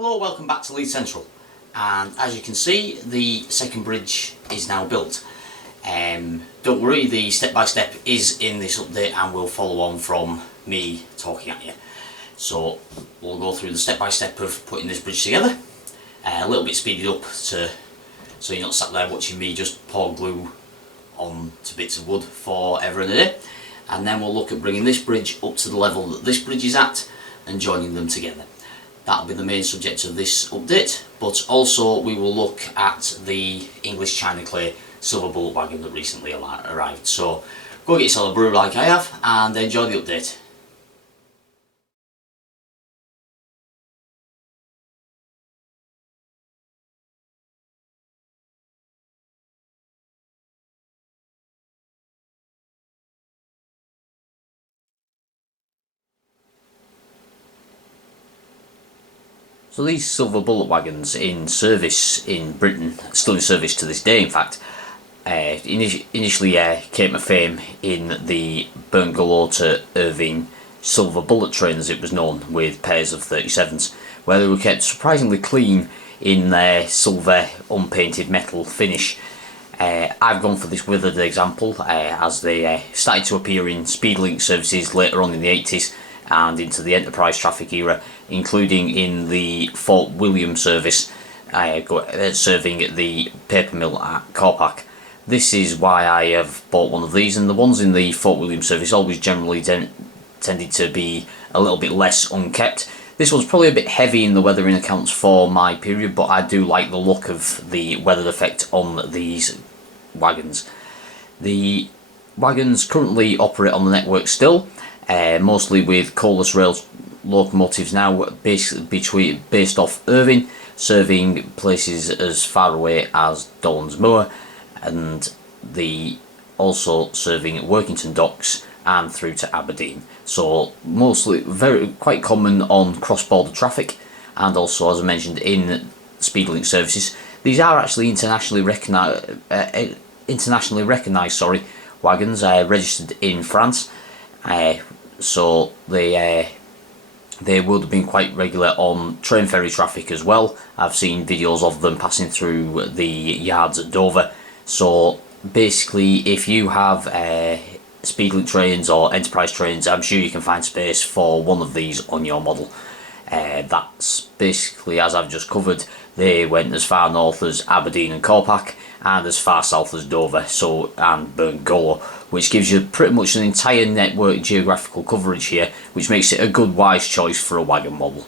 Hello, welcome back to Leith Central, and as you can see the second bridge is now built. Don't worry, the step by step is in this update and will follow on from me talking at you. So we'll go through the step by step of putting this bridge together, a little bit speeded up so you're not sat there watching me just pour glue on to bits of wood forever and a day. And then we'll look at bringing this bridge up to the level that this bridge is at and joining them together. That'll be the main subject of this update, but also we will look at the English China Clay Silver Bullet wagon that recently arrived. So go get yourself a brew like I have and enjoy the update. So these Silver Bullet wagons in service in Britain, still in service to this day in fact, initially came to fame in the Bungalow to Irving Silver Bullet train, as it was known, with pairs of 37s, where they were kept surprisingly clean in their silver unpainted metal finish. I've gone for this withered example as they started to appear in Speedlink services later on in the 80s and into the enterprise traffic era, including in the Fort William service serving the paper mill at Corpac. This is why I have bought one of these, and the ones in the Fort William service always generally tended to be a little bit less unkept. This one's probably a bit heavy in the weathering accounts for my period, but I do like the look of the weathered effect on these wagons. The wagons currently operate on the network still, mostly with coalless rail locomotives now based off Irving, serving places as far away as Dolan's Moor, and also serving Workington docks and through to Aberdeen. So mostly quite common on cross-border traffic, and also, as I mentioned, in Speedlink services. These are actually internationally recognised wagons registered in France. So they would have been quite regular on train ferry traffic as well. I've seen videos of them passing through the yards at Dover. So basically, if you have Speedlink trains or enterprise trains, I'm sure you can find space for one of these on your model. That's basically, as I've just covered, they went as far north as Aberdeen and Corpac, and as far south as Dover and Bungalow, which gives you pretty much an entire network geographical coverage here, which makes it a good wise choice for a wagon model.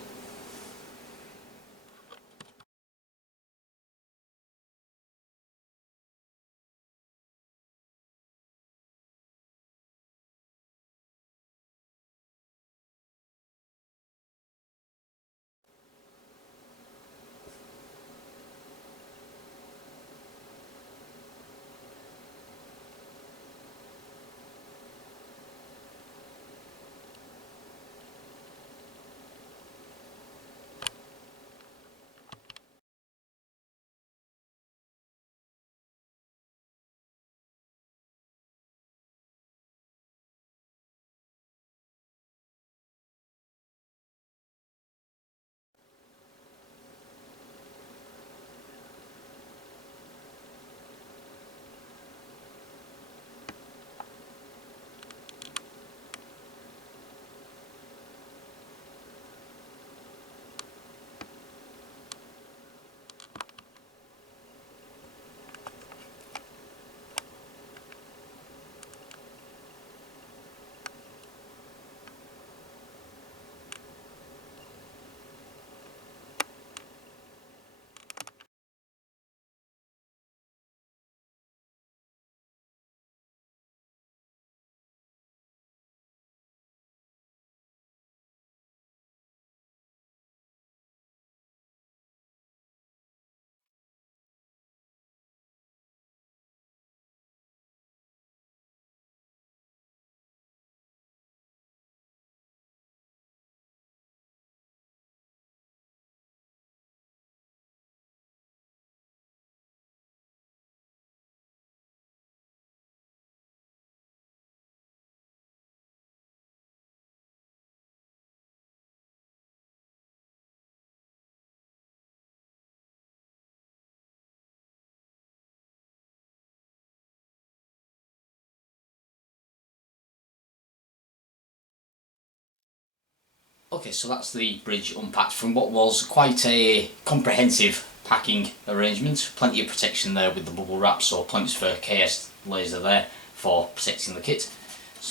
Okay, so that's the bridge unpacked from what was quite a comprehensive packing arrangement. Plenty of protection there with the bubble wrap, so points for KS laser there for protecting the kit.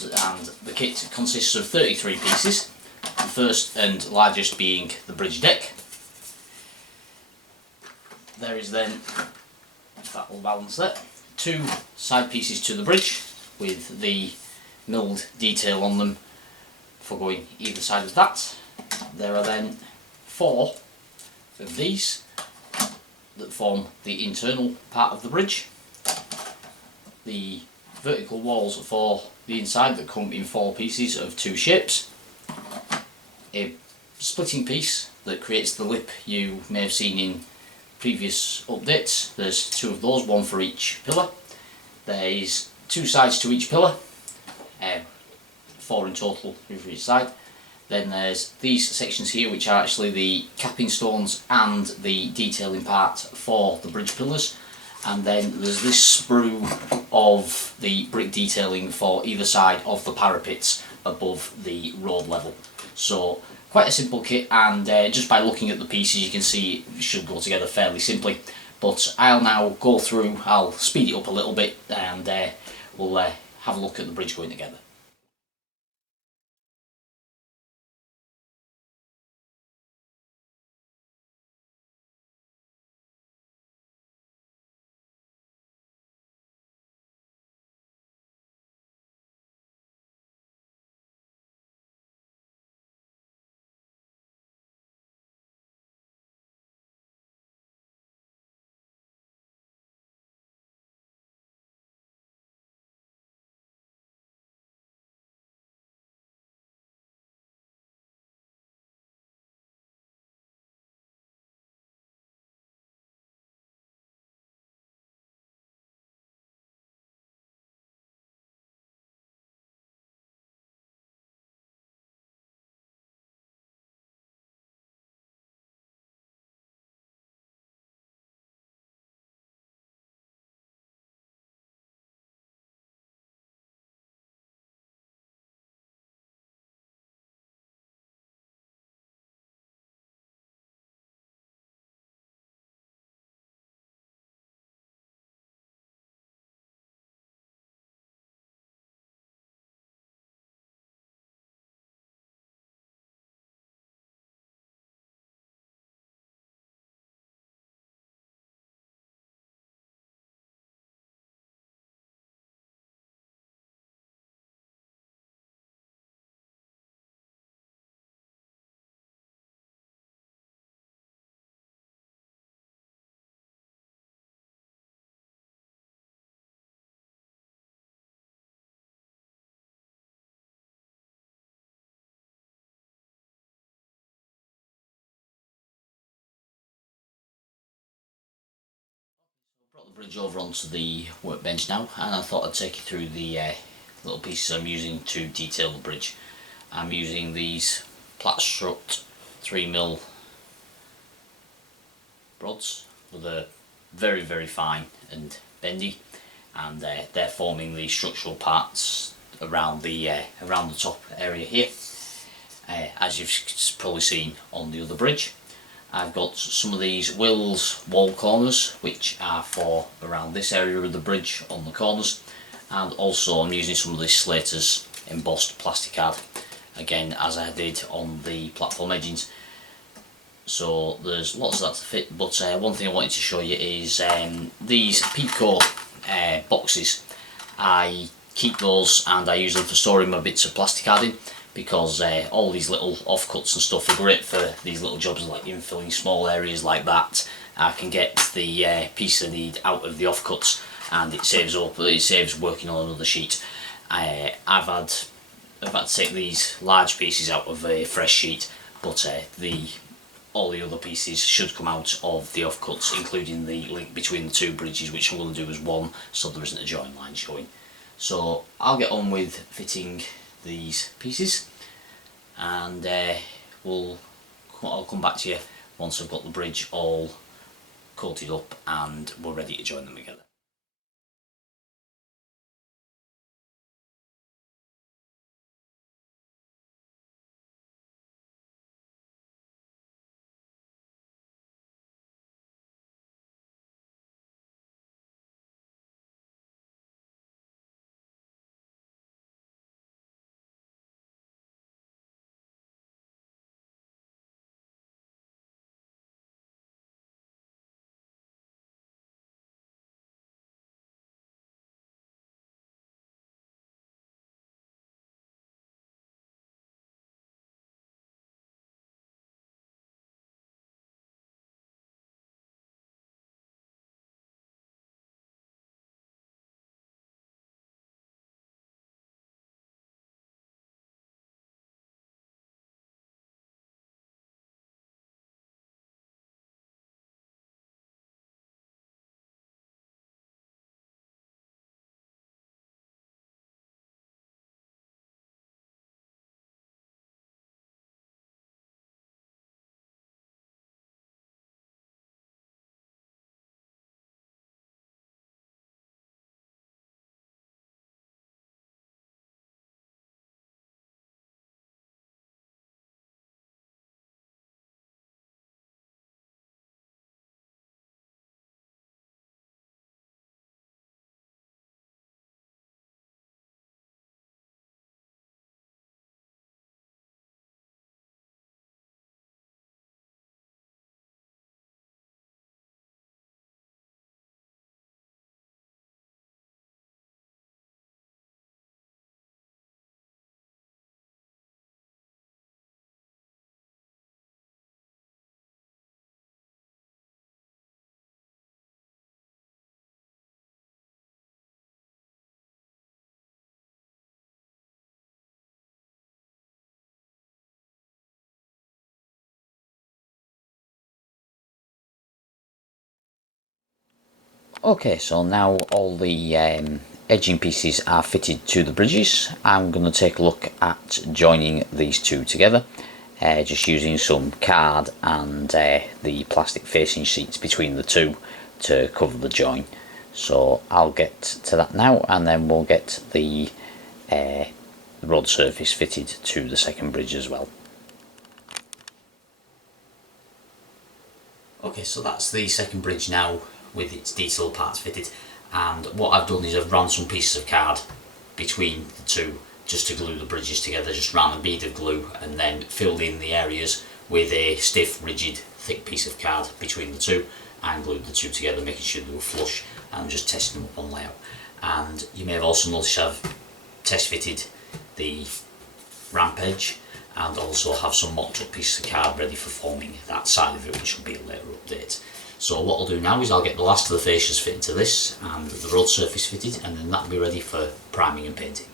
And the kit consists of 33 pieces, the first and largest being the bridge deck. There is then, that will balance there, 2 side pieces to the bridge with the milled detail on them for going either side of that. There are then 4 of these that form the internal part of the bridge. The vertical walls for the inside that come in 4 pieces of 2 shapes. A splitting piece that creates the lip you may have seen in previous updates. There's 2 of those, 1 for each pillar. There is 2 sides to each pillar, 4 in total for each side. Then there's these sections here, which are actually the capping stones and the detailing part for the bridge pillars. And then there's this sprue of the brick detailing for either side of the parapets above the road level. So quite a simple kit, and just by looking at the pieces you can see it should go together fairly simply. But I'll now go through, I'll speed it up a little bit, and we'll have a look at the bridge going together. Brought the bridge over onto the workbench now, and I thought I'd take you through the little pieces I'm using to detail the bridge. I'm using these plat strut 3mm rods with a very fine and bendy, and they're forming the structural parts around the top area here, as you've probably seen on the other bridge. I've got some of these Wills wall corners, which are for around this area of the bridge on the corners, and also I'm using some of this Slater's embossed plasticard, again as I did on the platform edgings. So there's lots of that to fit, but one thing I wanted to show you is these Pico boxes. I keep those and I use them for storing my bits of plasticard in, because all these little offcuts and stuff are great for these little jobs like infilling small areas like that. I can get the piece I need out of the offcuts, and it saves working on another sheet. I've had to take these large pieces out of a fresh sheet, but all the other pieces should come out of the offcuts, including the link between the 2 bridges, which I'm going to do as one, so there isn't a join line showing. So I'll get on with fitting these pieces, and I'll come back to you once I've got the bridge all coated up and we're ready to join them together. Okay, so now all the edging pieces are fitted to the bridges. I'm going to take a look at joining these two together, just using some card and the plastic facing sheets between the two to cover the join. So I'll get to that now, and then we'll get the road surface fitted to the second bridge as well. Okay, so that's the second bridge now with its detail parts fitted, and what I've done is I've run some pieces of card between the two just to glue the bridges together, just ran a bead of glue and then filled in the areas with a stiff, rigid, thick piece of card between the two and glued the two together, making sure they were flush and just testing them up on layout. And you may have also noticed I've test fitted the ramp edge and also have some mocked up pieces of card ready for forming that side of it, which will be a later update. So what I'll do now is I'll get the last of the fascias fitted to this and the road surface fitted, and then that'll be ready for priming and painting.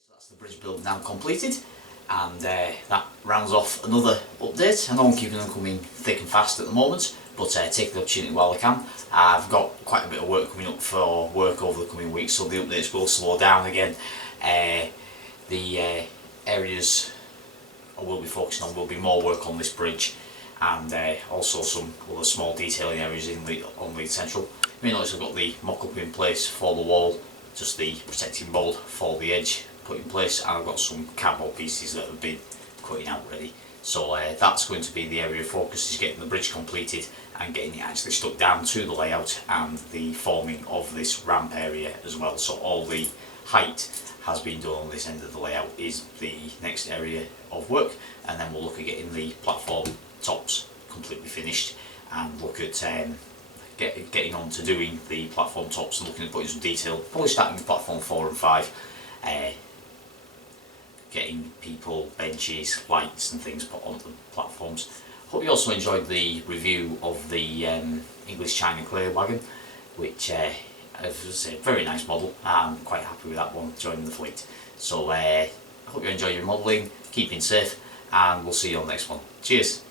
So that's the bridge build now completed, and that rounds off another update. I know I'm keeping them coming thick and fast at the moment, but take the opportunity while I can. I've got quite a bit of work coming up for work over the coming weeks, so the updates will slow down again. The areas I will be focusing on will be more work on this bridge, and also some other small detailing areas on Leith Central. You may notice I've got the mock-up in place for the wall, just the protecting board for the edge put in place, and I've got some cardboard pieces that have been cutting out ready. So that's going to be the area of focus, is getting the bridge completed and getting it actually stuck down to the layout and the forming of this ramp area as well. So all the height has been done on this end of the layout is the next area of work, and then we'll look at getting the platform tops completely finished and look at getting on to doing the platform tops and looking at putting some detail, probably starting with platform 4 and 5, getting people, benches, lights and things put onto the platforms. Hope you also enjoyed the review of the English China Clay Wagon, which is a very nice model. I'm quite happy with that one joining the fleet. So I hope you enjoy your modelling, keeping safe, and we'll see you on the next one. Cheers!